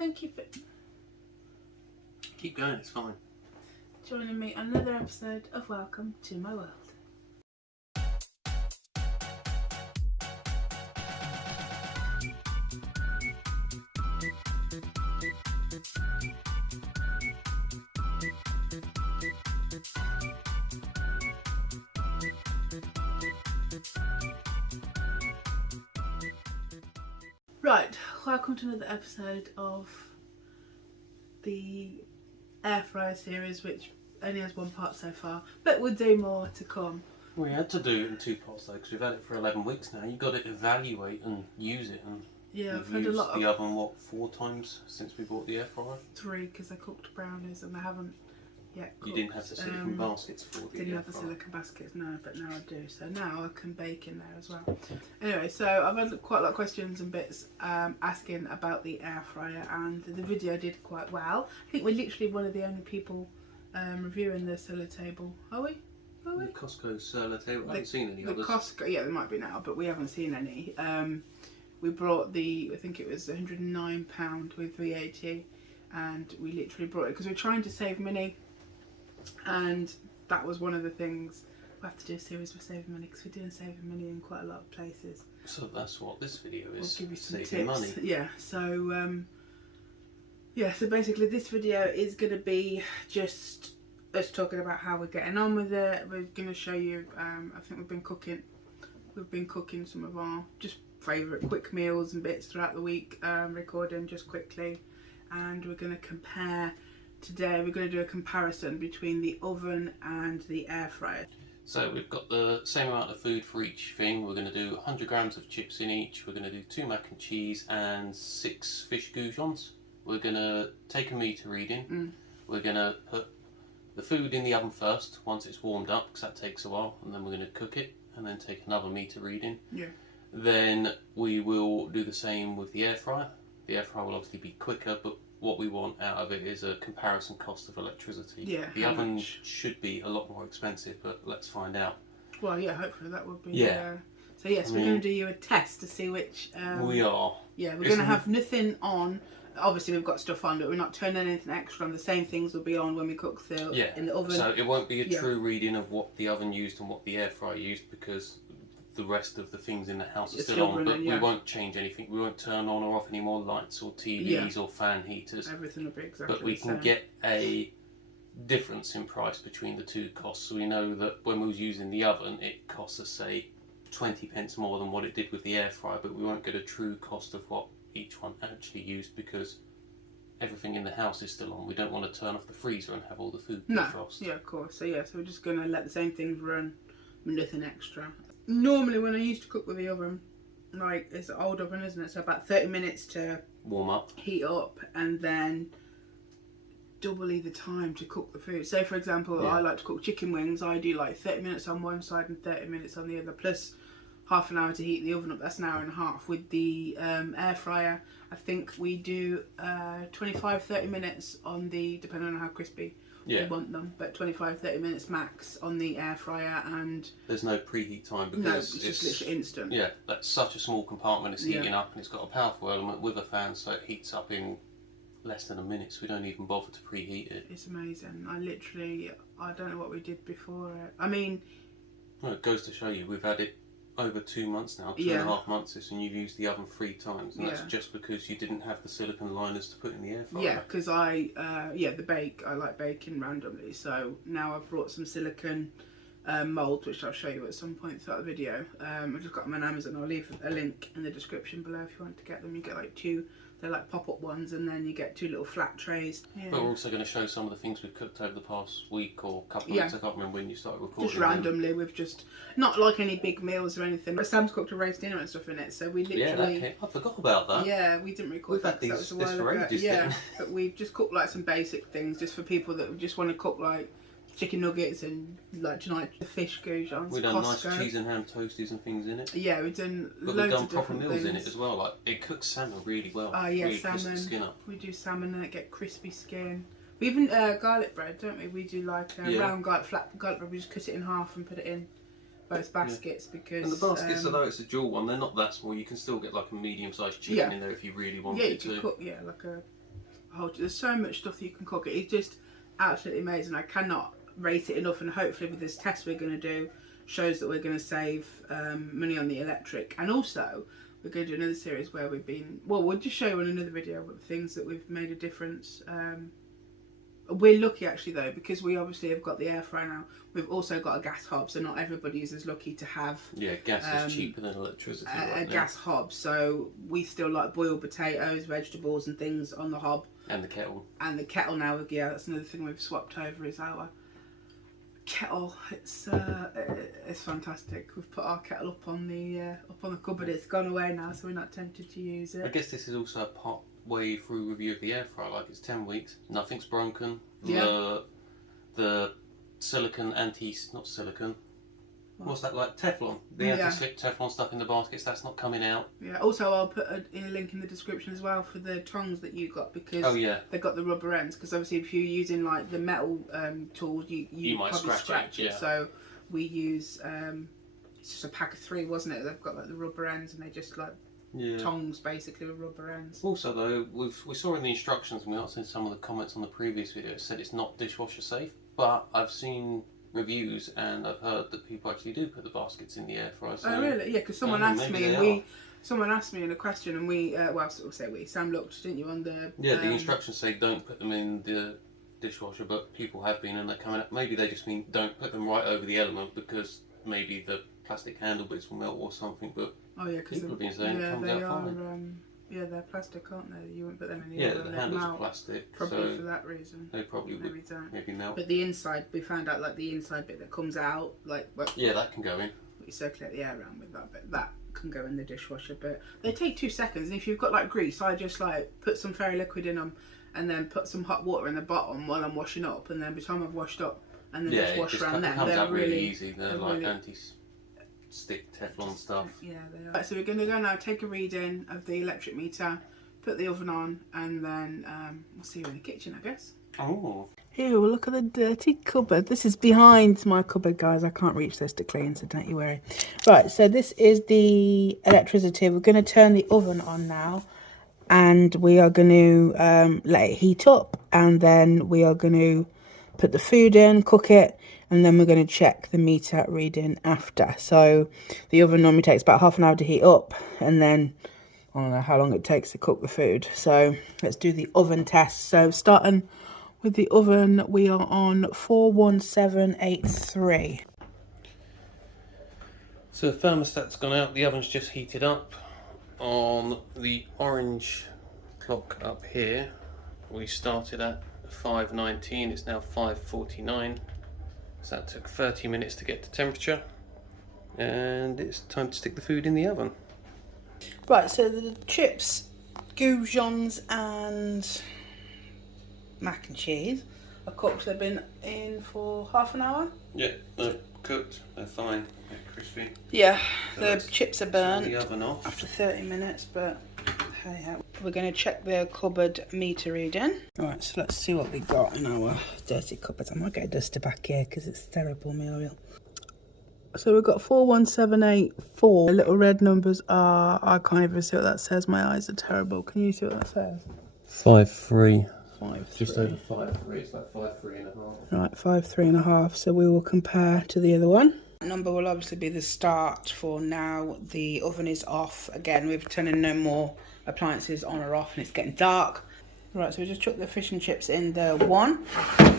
thank you for Keep going, it's fine. joining me on another episode of Welcome to My World. Right, welcome to another episode of the air fryer series, which only has one part so far, but we'll do more to come. We had to do it in 2 parts though, because we've had it for 11 weeks now. You've got to evaluate and use it. And Yeah, I've we've had a used lot of the oven, what, 4 times since we bought the air fryer? 3 because I cooked brownies and I haven't yet cooked. You didn't have the silicone baskets for the Didn't air have the fryer. silicone baskets, no, but now I do. So now I can bake in there as well. Anyway, so I've had quite a lot of questions and bits asking about the air fryer, and the video did quite well. I think we're literally one of the only people reviewing the Solar Table. Are we? Are we? The Costco Solar Table. I haven't seen any others. Costco, yeah, there might be now, but we haven't seen any. We brought I think it was £109 with VAT, and we literally brought it because we're trying to save money, and that was one of the things. We have to do a series for saving money because we're doing saving money in quite a lot of places. So that's what this video is. We'll give you some saving tips. money. Yeah, so so basically this video is going to be just us talking about how we're getting on with it. We're going to show you, I think we've been cooking some of our just favourite quick meals and bits throughout the week, recording just quickly, and we're going to compare. Today we're going to do a comparison between the oven and the air fryer. So we've got the same amount of food for each thing. We're going to do 100 grams of chips in each. We're going to do 2 mac and cheese and 6 fish goujons. We're going to take a meter reading. We're going to put the food in the oven first once it's warmed up, because that takes a while, and then we're going to cook it and then take another meter reading. Yeah. Then we will do the same with the air fryer. The air fryer will obviously be quicker, but what we want out of it is a comparison cost of electricity. Yeah, the oven should be a lot more expensive, but let's find out. Well, yeah, hopefully that would be. Yeah. So yes, we're going to do you a test to see which. We are. Yeah, we're going to have nothing on. Obviously, we've got stuff on, but we're not turning anything extra on. The same things will be on when we cook in the oven. So it won't be a true reading of what the oven used and what the air fryer used, because the rest of the things in the house are still on, but we won't change anything. We won't turn on or off any more lights or TVs or fan heaters. Everything will be exactly But we can get a difference in price between the 2 costs. So we know that when we was using the oven, it cost us, say, 20 pence more than what it did with the air fryer, but we won't get a true cost of what each one actually used, because everything in the house is still on. We don't want to turn off the freezer and have all the food defrost. Yeah, of course. So so we're just going to let the same things run with nothing extra. Normally when I used to cook with the oven, like, it's an old oven, isn't it? So about 30 minutes to warm up, heat up, and then double the time to cook the food. So for example, I like to cook chicken wings. I do like 30 minutes on one side and 30 minutes on the other, plus half an hour to heat the oven up. That's an hour and a half. With the air fryer, I think we do 25-30 minutes on the, depending on how crispy we want them, but 25-30 minutes max on the air fryer. And there's no preheat time, because it's just literally instant. Yeah, that's such a small compartment. It's heating up, and it's got a powerful element with a fan, so it heats up in less than a minute. So we don't even bother to preheat it. It's amazing. I don't know what we did before it. I mean, well, it goes to show you, we've had it over 2 months now, 2.5 months, and you've used the oven 3 times, and that's just because you didn't have the silicone liners to put in the air fryer. Yeah, because I like baking randomly, so now I've brought some silicone mould, which I'll show you at some point throughout the video. I just got them on Amazon. I'll leave a link in the description below if you want to get them. You get like 2, they're like pop-up ones, and then you get 2 little flat trays. But we're also going to show some of the things we've cooked over the past week or couple of weeks. I can't remember when you started recording. Just randomly, we've just, not like any big meals or anything, but Sam's cooked a roast dinner and stuff in it, so we literally... I forgot about that. Yeah, we didn't record that because that was a while ago. But we've just cooked like some basic things just for people that just want to cook like chicken nuggets and like tonight the fish goujons. We've done nice cheese and ham toasties and things in it. Yeah, we've done but loads we've done of proper different meals things in it as well. Like, it cooks salmon really well. Oh yeah, really salmon. Skin up. We do salmon and it get crispy skin. We even garlic bread, don't we? We do like round garlic, flat garlic bread. We just cut it in half and put it in both baskets because... And the baskets, although it's a dual one, they're not that small. You can still get like a medium-sized chicken in there if you really wanted to. Yeah, you could cook, like a There's so much stuff that you can cook. It's just absolutely amazing. I cannot rate it enough, and hopefully with this test we're going to do shows that we're going to save money on the electric. And also we're going to do another series where we'll just show you in another video things that we've made a difference. We're lucky actually though, because we obviously have got the air fryer now. We've also got a gas hob, so not everybody is as lucky to have gas is cheaper than electricity a gas hob. So we still like boil potatoes, vegetables and things on the hob. And the kettle. And the kettle now, that's another thing we've swapped over, is our kettle. It's fantastic. We've put our kettle up on the cupboard. It's gone away now, so we're not tempted to use it. I guess this is also a part way through review of the air fryer. Like, it's 10 weeks, nothing's broken. The silicon not silicon. What's that, like Teflon? The anti-slip Teflon stuff in the baskets, that's not coming out. Yeah. Also, I'll put a link in the description as well for the tongs that you got, because they've got the rubber ends. Because obviously, if you're using like the metal tools, you might probably scratch it. Yeah. So we use it's just a pack of 3, wasn't it? They've got like the rubber ends, and they just like tongs basically with rubber ends. Also, though, we saw in the instructions, and we answered some of the comments on the previous video. It said it's not dishwasher safe, but I've seen reviews and I've heard that people actually do put the baskets in the air fryer. So, oh really? Yeah, because someone asked me, and someone asked me in a question, and we Sam looked, didn't you, on the the instructions say don't put them in the dishwasher, but people have been, and they're coming up. Maybe they just mean don't put them right over the element, because maybe the plastic handle bits will melt or something. But people have been saying it comes out fine. They're plastic, aren't they? You wouldn't put them in the oven. The handles are plastic. Probably for that reason. They probably would maybe melt. But the inside, we found out, like the inside bit that comes out, like that can go in. You circulate the air around with that bit. That can go in the dishwasher. But they take 2 seconds, and if you've got like grease, I just like put some fairy liquid in them, and then put some hot water in the bottom while I'm washing up, and then by the time I've washed up, and then just wash around them. They're really easy. They're like anti-stick Teflon stuff. Yeah, they are. Right, so we're going to go now, take a reading of the electric meter, put the oven on, and then we'll see you in the kitchen, I guess. Oh. Here, we'll look at the dirty cupboard. This is behind my cupboard, guys. I can't reach this to clean, so don't you worry. Right, so this is the electricity. We're going to turn the oven on now, and we are going to let it heat up, and then we are going to put the food in, cook it, and then we're going to check the meter reading after. So the oven normally takes about half an hour to heat up, and then I don't know how long it takes to cook the food. So let's do the oven test. So starting with the oven, we are on 41783. So the thermostat's gone out, the oven's just heated up. On the orange clock up here, we started at 5:19, it's now 5:49. So that took 30 minutes to get to temperature, and it's time to stick the food in the oven. Right, so the chips, goujons and mac and cheese are cooked. They've been in for half an hour. Yeah, they're cooked, they're fine, they're crispy. Yeah, so the chips are burnt the oven off after 30 minutes, but hey, we're going to check the cupboard meter reading. Right, so let's see what we got in our dirty cupboard. I might get a duster back here because it's terrible, Muriel. So we've got 41784. The little red numbers are, I can't even see what that says. My eyes are terrible. Can you see what that says? 5.3. 5.3. Just over 5.3. It's like 5.3.5. Right, 5.3.5. So we will compare to the other one. Number will obviously be the start for now. The oven is off. Again, we've turned in no more appliances on or off, and it's getting dark. Right, so we just chuck the fish and chips in the one,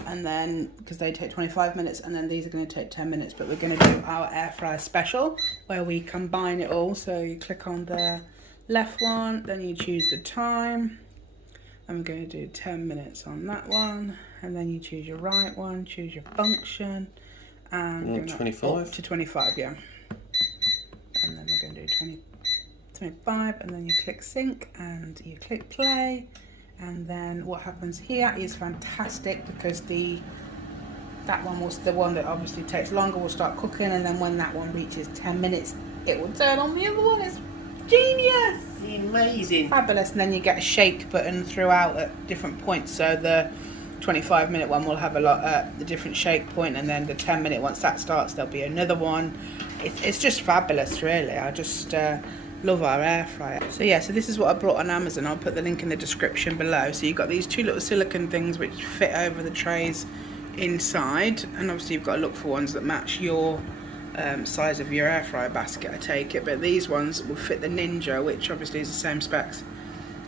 and then, because they take 25 minutes, and then these are going to take 10 minutes, but we're going to do our air fryer special, where we combine it all. So you click on the left one, then you choose the time, and we're going to do 10 minutes on that one, and then you choose your right one, choose your function, and 25 to 25, yeah, and then we're going to do 25, and then you click sync, and you click play. And then what happens here is fantastic, because that one was the one that obviously takes longer, will start cooking, and then when that one reaches 10 minutes, it will turn on the other one. It's genius! Amazing. Fabulous. And then you get a shake button throughout at different points. So the 25-minute one will have a different shake point, and then the 10-minute, once that starts, there'll be another one. It's just fabulous, really. I just love our air fryer. So yeah, so this is what I brought on Amazon. I'll put the link in the description below. So you've got these two little silicone things which fit over the trays inside, and obviously you've got to look for ones that match your size of your air fryer basket, I take it. But these ones will fit the Ninja, which obviously is the same specs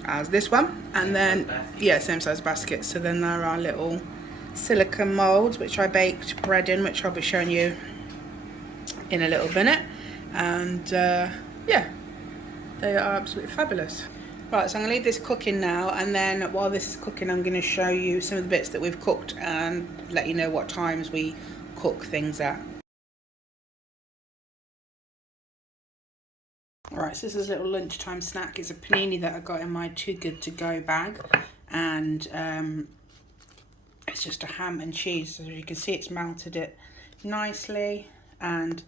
as this one, and then yeah, same size basket. So then there are little silicone molds which I baked bread in, which I'll be showing you in a little minute. And yeah, they are absolutely fabulous. Right, so I'm gonna leave this cooking now, and then while this is cooking I'm gonna show you some of the bits that we've cooked and let you know what times we cook things at. Alright, so this is a little lunchtime snack. It's a panini that I got in my Too Good To Go bag, and it's just a ham and cheese. So you can see it's melted it nicely, and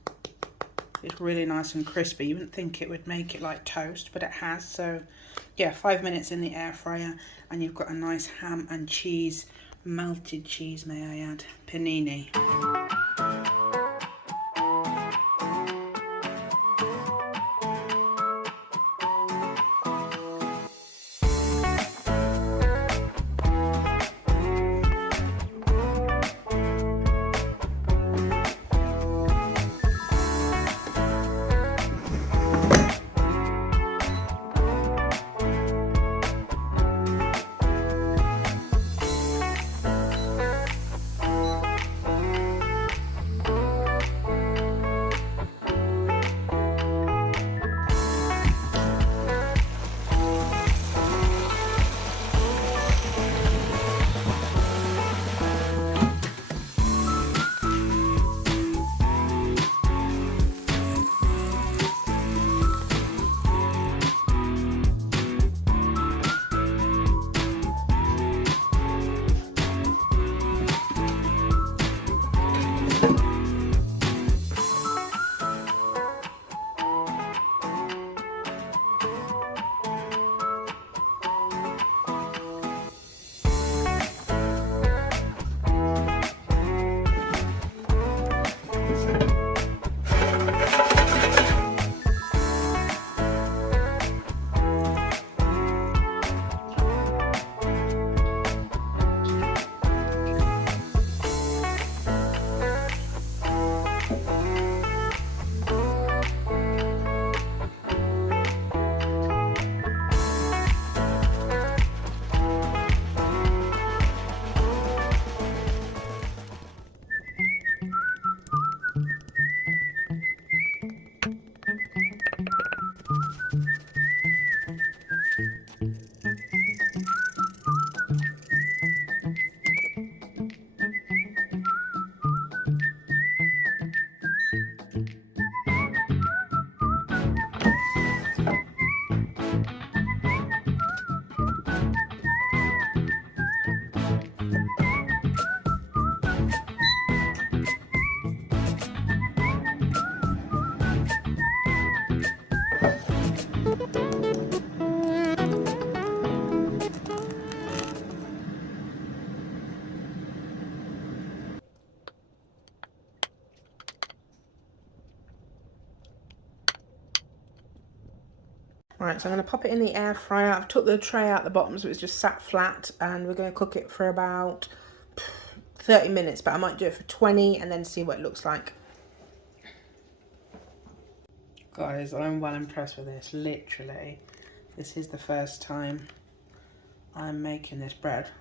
it's really nice and crispy. You wouldn't think it would make it like toast, but it has. So yeah, 5 minutes in the air fryer, and you've got a nice ham and cheese, melted cheese may I add, panini. Right, so I'm going to pop it in the air fryer. I've took the tray out the bottom so it's just sat flat, and we're going to cook it for about 30 minutes, but I might do it for 20 and then see what it looks like. Guys, I'm well impressed with this. Literally, this is the first time I'm making this bread.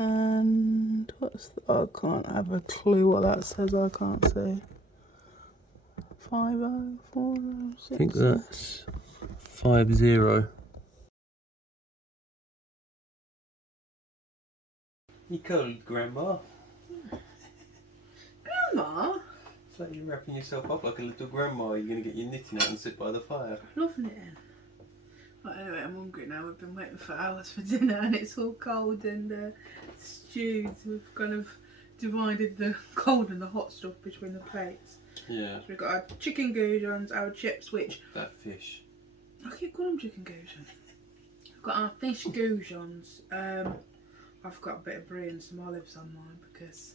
And what's the, I can't have a clue what that says. I can't see. 5040. I think that's 50. You cold, Grandma? Grandma? It's like you're wrapping yourself up like a little grandma. You're going to get your knitting out and sit by the fire. Loving it. Right, anyway, I'm hungry now. We've been waiting for hours for dinner and it's all cold and stewed. We've kind of divided the cold and the hot stuff between the plates. Yeah. So we've got our chicken goujons, our chips, which That fish. I keep calling them chicken goujons. We've got our fish goujons. I've got a bit of brie and some olives on mine because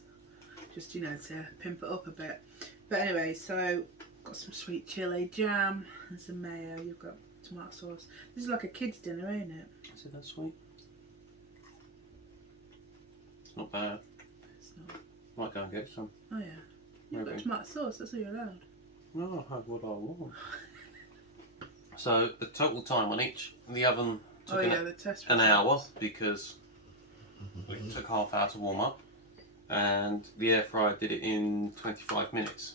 just to pimp it up a bit. But anyway, so got some sweet chilli jam and some mayo. You've got tomato sauce. This is like a kid's dinner, ain't it? Is it that sweet? It's not bad. It's not. Might go and get some. Oh yeah. You've got tomato sauce. That's all you're allowed. No, I have what I want. So the total time on each, the oven took the test an hour because it took half hour to warm up, and the air fryer did it in 25 minutes.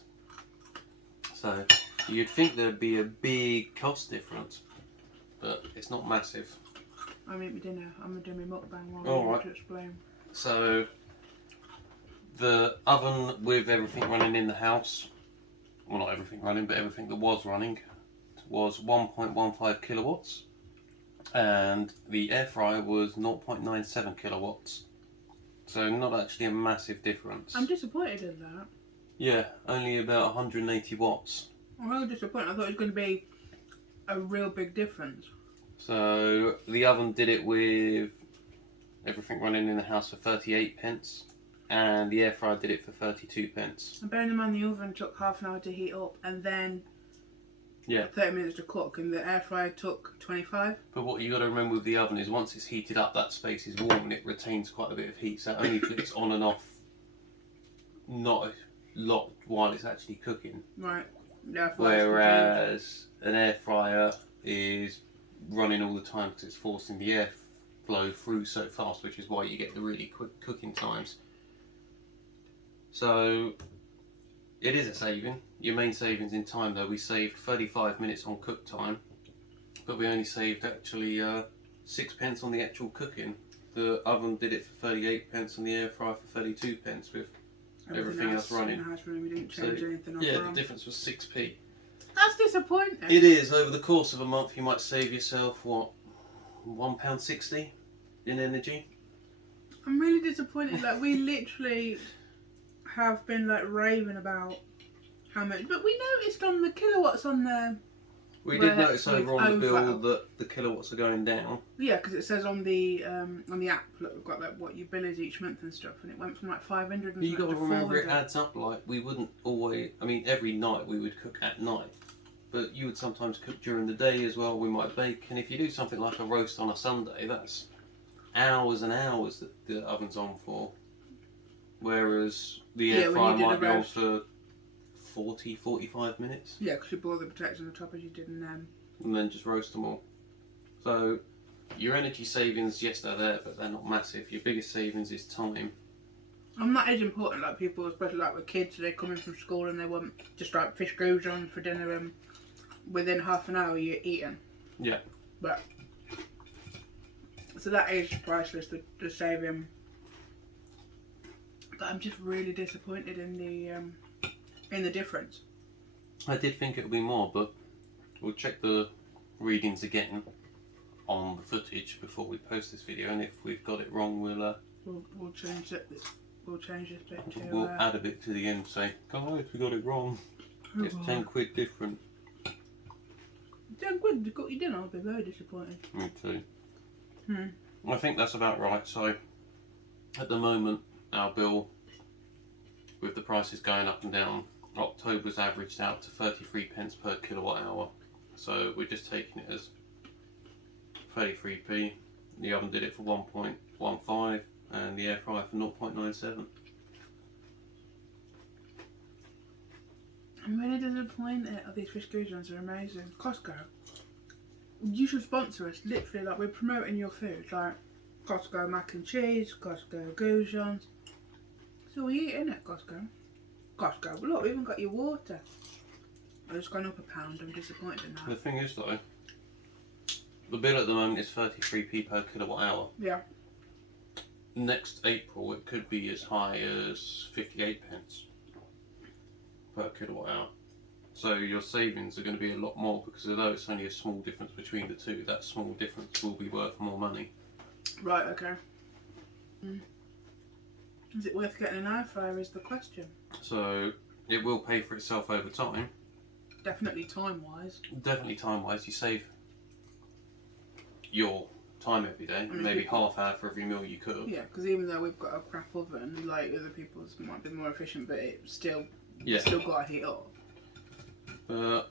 So you'd think there'd be a big cost difference, but it's not massive. I'm eating my dinner. I'm gonna do my mukbang while Alright. to explain. So the oven with everything running in the house, well not everything running, but everything that was running, was 1.15 kilowatts, and the air fryer was 0.97 kilowatts. So not actually a massive difference. I'm disappointed in that. Yeah, only about 180 watts. I'm really disappointed. I thought it was going to be a real big difference. So the oven did it with everything running in the house for 38 pence, and the air fryer did it for 32 pence. And bearing in mind the oven took half an hour to heat up and then 30 minutes to cook, and the air fryer took 25. But what you got to remember with the oven is once it's heated up, that space is warm and it retains quite a bit of heat, so it only flips on and off, not a lot while it's actually cooking. Right. Yeah, whereas an air fryer is running all the time because it's forcing the air flow through so fast, which is why you get the really quick cooking times. So it is a saving. Your main savings in time though, we saved 35 minutes on cook time, but we only saved actually 6 pence on the actual cooking. The oven did it for 38 pence and the air fryer for 32 pence with everything else running. We didn't change anything on the difference was 6p. That's disappointing. It is. Over the course of a month you might save yourself, what, £1.60 in energy? I'm really disappointed. Like, we literally have been like raving about how much, but we noticed on the kilowatts on there. We did notice over on the bill that the kilowatts are going down. Yeah, because it says on the app, look, we've got like what your bill is each month and stuff, and it went from like 500 and you got to remember 400. It adds up. Like, we wouldn't always, I mean every night we would cook at night, but you would sometimes cook during the day as well. We might bake, and if you do something like a roast on a Sunday, that's hours and hours that the oven's on for. Whereas the air fryer might be on for 40-45 minutes. Yeah, because you boil the potatoes on the top as you did in them. And then just roast them all. So your energy savings, yes, they're there, but they're not massive. Your biggest savings is time. And that is important. Like, people, especially like with kids, they come in from school and they want just like fish goujons for dinner, and within half an hour you're eating. Yeah. But so that is priceless, the saving. But I'm just really disappointed in the difference. I did think it would be more, but we'll check the readings again on the footage before we post this video, and if we've got it wrong, we'll change it. We'll change this bit to. We'll add a bit to the end. Say, guys, we got it wrong. It's 10 quid different. 10 quid. You got your dinner. I'll be very disappointed. Me too. I think that's about right. So at the moment, our bill, with the prices going up and down, October's averaged out to 33 pence per kilowatt hour. So we're just taking it as 33p. The oven did it for 1.15 and the air fryer for 0.97. I'm really disappointed. Oh, these fish goujons are amazing. Costco, you should sponsor us. Literally, like, we're promoting your food. Like Costco mac and cheese, Costco goujons. So we eat in it, Costco. Costco, look, we even got your water. Oh, it's gone up £1. I'm disappointed in that. The thing is though, the bill at the moment is 33p per kilowatt hour. Yeah. Next April it could be as high as 58 pence per kilowatt hour. So your savings are going to be a lot more, because although it's only a small difference between the two, that small difference will be worth more money. Right, okay. Is it worth getting an air fryer is the question. So it will pay for itself over time. Definitely time-wise. Definitely time-wise, you save your time every day, maybe half hour for every meal you cook. Yeah, because even though we've got a crap oven, like other people's might be more efficient, but it's still got to heat up. But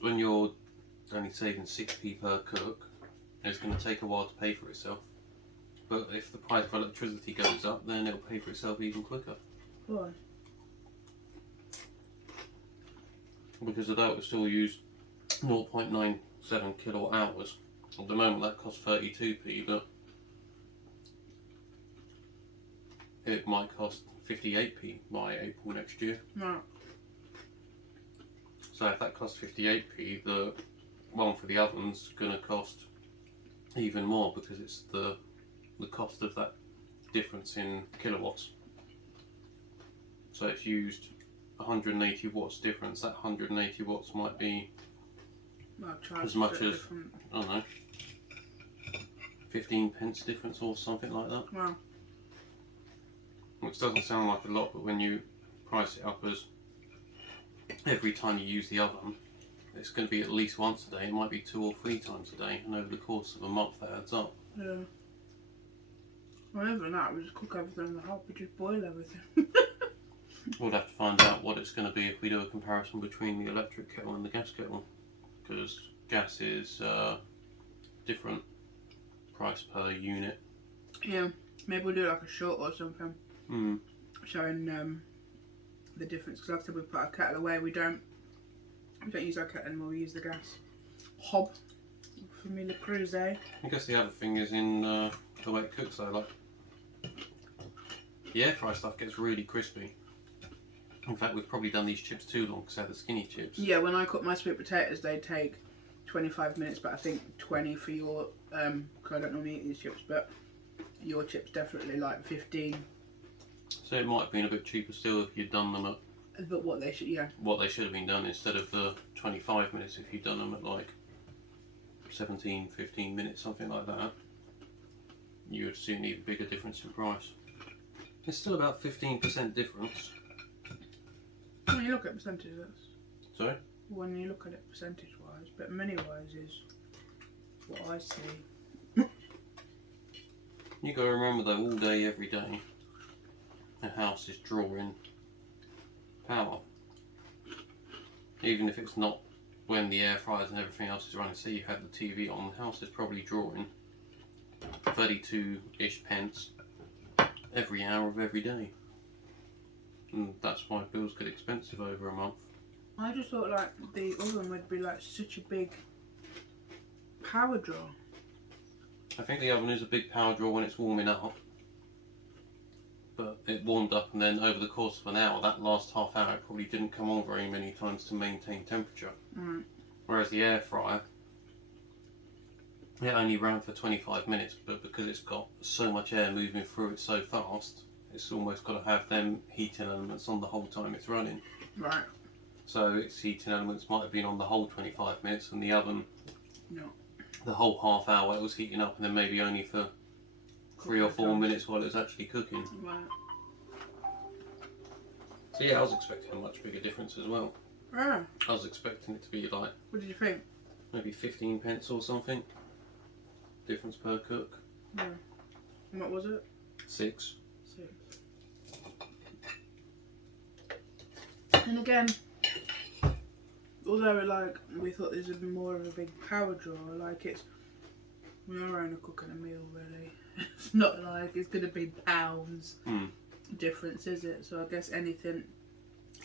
when you're only saving 6p per cook, it's going to take a while to pay for itself. But if the price of electricity goes up, then it'll pay for itself even quicker. Why? Because although it will still use 0.97 kilowatt hours, at the moment that costs 32p, but it might cost 58p by April next year. Right. So if that costs 58p, the one for the oven's going to cost even more because it's the cost of that difference in kilowatts. So it's used 180 watts difference. That 180 watts might be as much as, I don't know, 15 pence difference or something like that. Wow. Which doesn't sound like a lot, but when you price it up as every time you use the oven, it's going to be at least once a day. It might be 2 or 3 times a day, and over the course of a month that adds up. Yeah. Well, other than that, we just cook everything in the hob, we just boil everything. We'll have to find out what it's going to be if we do a comparison between the electric kettle and the gas kettle, because gas is different price per unit. Yeah, maybe we'll do like a short or something, showing the difference. Because like I said, we put our kettle away. We don't use our kettle anymore. We use the gas hob for Mila Cruz. I guess the other thing is in the way it cooks though, like the air fry stuff gets really crispy. In fact, we've probably done these chips too long because they're the skinny chips. Yeah, when I cook my sweet potatoes, they take 25 minutes, but I think 20 for your, because I don't normally eat these chips, but your chips definitely like 15. So it might have been a bit cheaper still if you'd done them at But what they should, what they should have been done instead of the 25 minutes if you'd done them at like 17, 15 minutes, something like that. You would see an even bigger difference in price. It's still about 15% difference. When you look at percentages, Sorry? when you look at it percentage-wise, but money-wise is what I see. You got to remember though, all day, every day, a house is drawing power. Even if it's not when the air fryers and everything else is running. Say you have the TV on, the house is probably drawing 32-ish pence every hour of every day. And that's why bills get expensive over a month. I just thought like the oven would be like such a big power draw. I think the oven is a big power draw when it's warming up. But it warmed up and then over the course of an hour, that last half hour, it probably didn't come on very many times to maintain temperature. Mm. Whereas the air fryer, it only ran for 25 minutes, but because it's got so much air moving through it so fast, it's almost got to have them heating elements on the whole time it's running. Right. So its heating elements might have been on the whole 25 minutes and the oven, No. the whole half hour it was heating up, and then maybe only for 3 or 4 minutes while it was actually cooking. Right. So yeah, I was expecting a much bigger difference as well. Ah, I was expecting it to be like what did you think? maybe 15 pence or something difference per cook. Yeah. And what was it? 6. 6. And again, although like we thought this would be more of a big power draw, like we are only cooking a meal really. It's not like it's going to be pounds difference, is it? So I guess anything.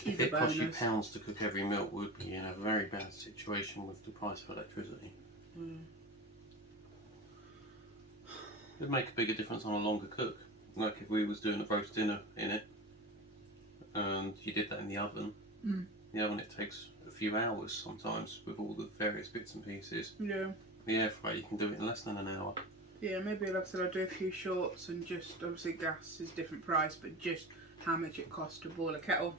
If it cost you pounds to cook every meal, we'd be in a very bad situation with the price of electricity. It'd make a bigger difference on a longer cook. Like if we was doing a roast dinner in it, and you did that in the oven. The oven, it takes a few hours sometimes with all the various bits and pieces. Yeah. The air fryer, you can do it in less than an hour. Yeah, maybe like I said, I'll do a few shorts and just obviously gas is different price, but just how much it costs to boil a kettle.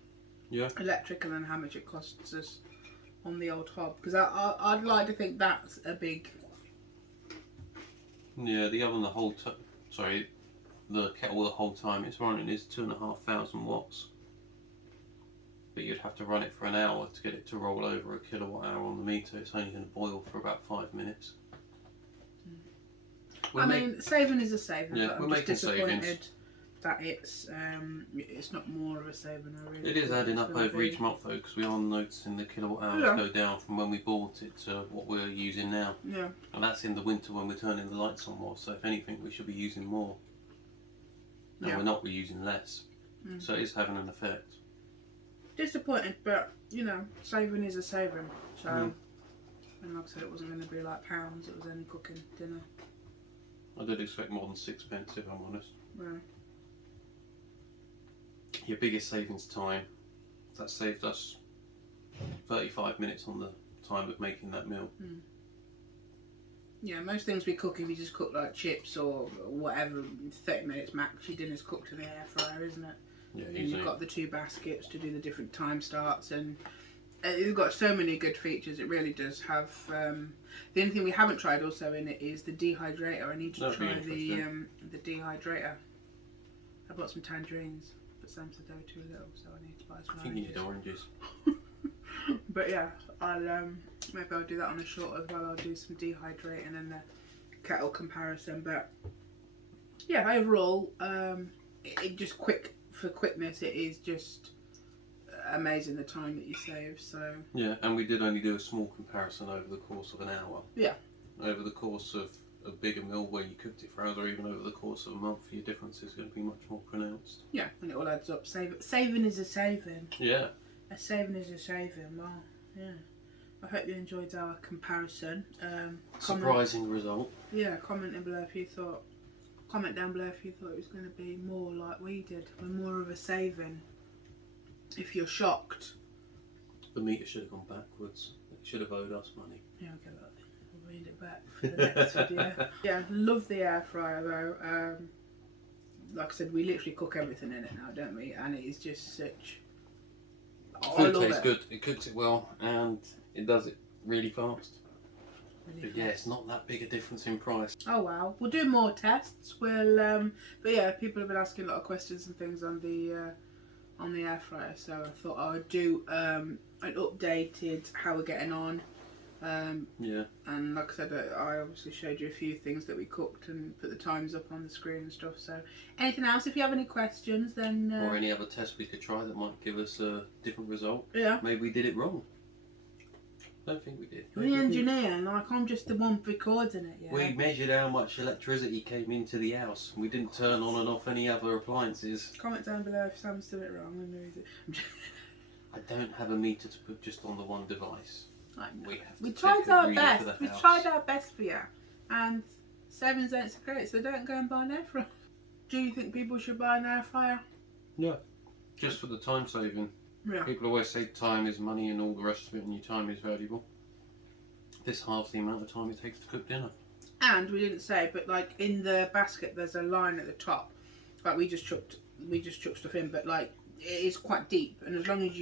Yeah. Electric, and then how much it costs us on the old hob, because I'd like to think that's a big. Yeah, the oven, the whole the kettle the whole time it's running is 2,500 watts. But you'd have to run it for an hour to get it to roll over a kilowatt hour on the meter. It's only going to boil for about 5 minutes. I mean, saving is a saving, yeah, but we're I'm just making disappointed savings. that it's not more of a saving. I really It is thought adding was up gonna over be. each month though, because we are noticing the kilowatt hours Yeah. go down from when we bought it to what we're using now. Yeah. And that's in the winter when we're turning the lights on more, so if anything we should be using more. And Yeah. we're not, we're using less. Mm. So it is having an effect. Disappointed, but you know, saving is a saving. So, and like I said, it wasn't going to be like pounds. It was only cooking dinner. I did expect more than 6p if I'm honest. Yeah. Your biggest savings time, that saved us 35 minutes on the time of making that meal. Mm. Yeah, most things we cook, if you just cook like chips or whatever, 30 minutes max, your dinner's cooked in the air fryer, isn't it? Yeah, And easily. you've got the 2 baskets to do the different time starts, and it's got so many good features. It really does have. The only thing we haven't tried also in it is the dehydrator. I need to That'd be try interesting. the dehydrator. I bought some tangerines, but Sam said they were too little, so I need to buy some I think you need oranges. oranges. But yeah, I'll maybe I'll do that on a short as well. I'll do some dehydrating and the kettle comparison. But yeah, overall, it just for quickness, it is just amazing the time that you save. So Yeah, and we did only do a small comparison over the course of an hour. Yeah. Over the course of a bigger meal where you cooked it for hours, or even over the course of a month, your difference is going to be much more pronounced. yeah, and it all adds up. Saving is a saving. Yeah. A saving is a saving. Well, yeah. I hope you enjoyed our comparison. Surprising result. Yeah, comment down below if you thought it was going to be more like we did, or more of a saving. If you're shocked. The meter should have gone backwards. It should have owed us money. Yeah, okay, look, we'll read it back for the next video. Yeah, love the air fryer though. Like I said, we literally cook everything in it now, don't we? And it is just such. Oh, I Food love tastes it. good. It cooks it well, and it does it really fast. Really But yeah, it's not that big a difference in price. Oh wow, we'll do more tests. We'll but yeah, people have been asking a lot of questions and things on the air fryer, so I thought I would do an updated how we're getting on. Yeah. And like I said, I obviously showed you a few things that we cooked and put the times up on the screen and stuff. So anything else, if you have any questions, then Or any other test we could try that might give us a different result. yeah. Maybe we did it wrong. Don't think we did. You're the engineer, like I'm just the one recording it. Yeah. We measured how much electricity came into the house. We didn't turn on and off any other appliances. Comment down below if Sam's done it wrong and there is it. I don't have a meter to put just on the one device. I know. We have to We take tried a our reading best. for the We house. tried our best for you, and savings ain't so great. So don't go and buy an air fryer. Do you think people should buy an air fryer? Yeah. Just for the time saving. Yeah. People always say time is money and all the rest of it, and your time is valuable. This halves the amount of time it takes to cook dinner. And we didn't say, but like in the basket, there's a line at the top. Like we just chucked stuff in, but like it is quite deep, and as long as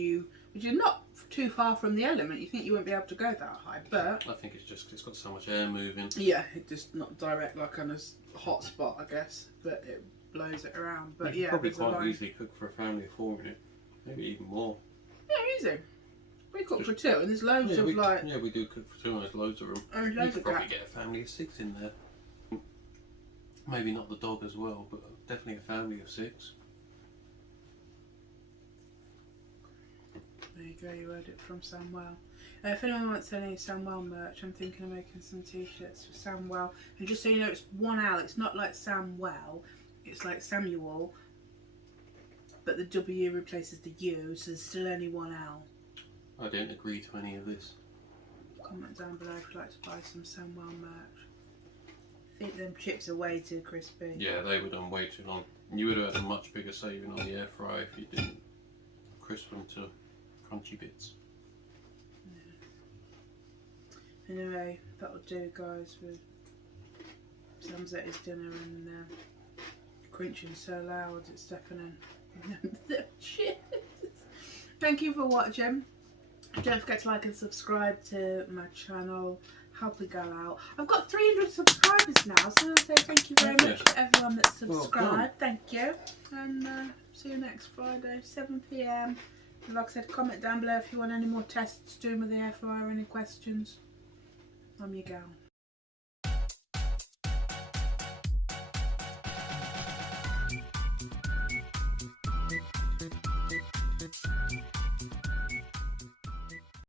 which is not too far from the element, you think you won't be able to go that high, but I think it's just it's got so much air moving. yeah, it just not direct like on a hot spot, I guess, but it blows it around. But You yeah, could probably there's a quite line. easily cook for a family of 4 in it, maybe even more. Yeah, easy. We cook for 2, and there's loads of we, like. yeah, we do cook for 2 and there's loads of them. There's You loads could of probably cat. get a family of 6 in there. Maybe not the dog as well, but definitely a family of 6. There you go, you heard it from Samwell. If anyone wants any Samwell merch, I'm thinking of making some t-shirts for Samwell. And just so you know, it's 1 L, it's not like Samwell, it's like Samuel, but the W replaces the U, so there's still only 1 L. I don't agree to any of this. Comment down below if you'd like to buy some Samwell merch. I think them chips are way too crispy. Yeah, they were done way too long. You would have had a much bigger saving on the air fryer if you didn't crisp them to crunchy bits. Anyway, that'll do, guys. With Sam's at his dinner and crunching so loud it's deafening. Cheers. Thank you for watching. Don't forget to like and subscribe to my channel. help it go out. I've got 300 subscribers now, so I'll say thank you very much to everyone that's subscribed. Thank you. And see you next Friday, 7 PM. Like I said, comment down below if you want any more tests doing with the air fryer or any questions. I'm your gal.